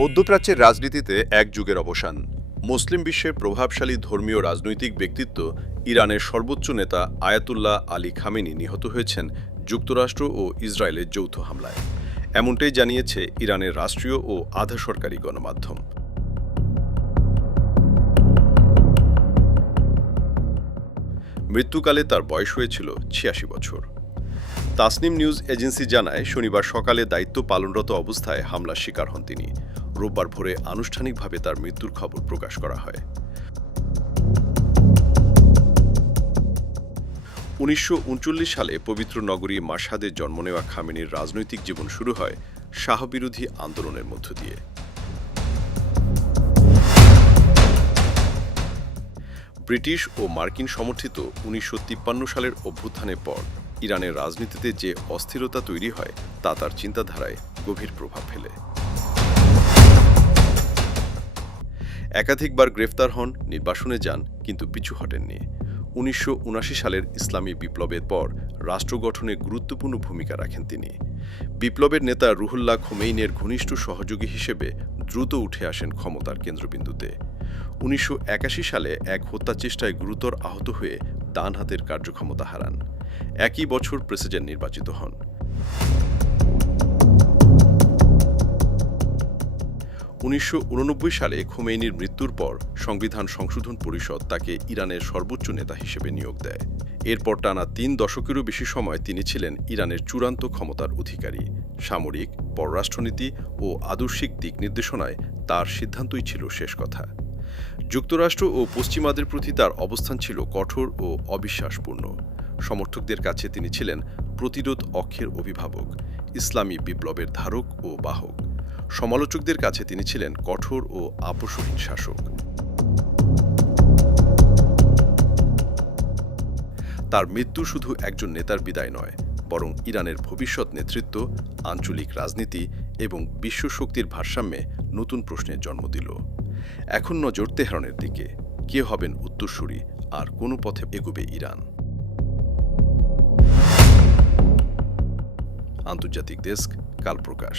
মধ্যপ্রাচ্যের রাজনীতিতে এক যুগের অবসান। মুসলিম বিশ্বের প্রভাবশালী ধর্মীয় রাজনৈতিক ব্যক্তিত্ব ইরানের সর্বোচ্চ নেতা আয়াতুল্লাহ আলী খামেনি নিহত হয়েছেন যুক্তরাষ্ট্র ও ইসরায়েলের যৌথ হামলায়। এমনটাই জানিয়েছে ইরানের রাষ্ট্রীয় ও আধা সরকারি গণমাধ্যম। মৃত্যুকালে তার বয়স হয়েছিল ৮৬ বছর। তাসনিম নিউজ এজেন্সি জানায়, শনিবার সকালে দায়িত্ব পালনরত অবস্থায় হামলার শিকার হন তিনি। রোববার ভোরে আনুষ্ঠানিকভাবে তার মৃত্যুর খবর প্রকাশ করা হয়। ১৯৩৯ সালে পবিত্র নগরী মাশহাদে জন্ম নেওয়া খামেনির রাজনৈতিক জীবন শুরু হয় শাহবিরোধী আন্দোলনের মধ্য দিয়ে। ব্রিটিশ ও মার্কিন সমর্থিত ১৯৫৩ সালের অভ্যুত্থানের পর ইরানের রাজনীতিতে যে অস্থিরতা তৈরি হয় তা তার চিন্তাধারায় গভীর প্রভাব ফেলে। একাধিকবার গ্রেফতার হন, নির্বাসনে যান, কিন্তু পিছু হটেননি। ১৯৭৯ সালের ইসলামী বিপ্লবের পর রাষ্ট্র গঠনে গুরুত্বপূর্ণ ভূমিকা রাখেন তিনি। বিপ্লবের নেতা রুহুল্লাহ খোমেইনির ঘনিষ্ঠ সহযোগী হিসেবে দ্রুত উঠে আসেন ক্ষমতার কেন্দ্রবিন্দুতে। ১৯৮১ সালে এক হত্যাচেষ্টায় গুরুতর আহত হয়ে ডান হাতের কার্যক্ষমতা হারান। একই বছর প্রেসিডেন্ট নির্বাচিত হন। ১৯৮৯ সালে খোমেইনির মৃত্যুর পর সংবিধান সংশোধন পরিষদ তাকে ইরানের সর্বোচ্চ নেতা হিসেবে নিয়োগ দেয়। এরপর টানা ৩ দশকেরও বেশি সময় তিনি ছিলেন ইরানের চূড়ান্ত ক্ষমতার অধিকারী। সামরিক, পররাষ্ট্রনীতি ও আদর্শিক দিক নির্দেশনায় তার সিদ্ধান্তই ছিল শেষ কথা। যুক্তরাষ্ট্র ও পশ্চিমাদের প্রতি তার অবস্থান ছিল কঠোর ও অবিশ্বাসপূর্ণ। সমর্থকদের কাছে তিনি ছিলেন প্রতিরোধ অক্ষের অভিভাবক, ইসলামী বিপ্লবের ধারক ও বাহক। সমালোচকদের কাছে তিনি ছিলেন কঠোর ও আপোষহীন শাসক। তার মৃত্যু শুধু একজন নেতার বিদায় নয়, বরং ইরানের ভবিষ্যৎ নেতৃত্ব, আঞ্চলিক রাজনীতি এবং বিশ্ব শক্তির ভারসাম্যে নতুন প্রশ্নের জন্ম দিল। এখন নজর তেহরানের দিকে। কে হবেন উত্তরসূরি, আর কোন পথে এগোবে ইরান? আন্তর্জাতিক ডেস্ক, কাল প্রকাশ।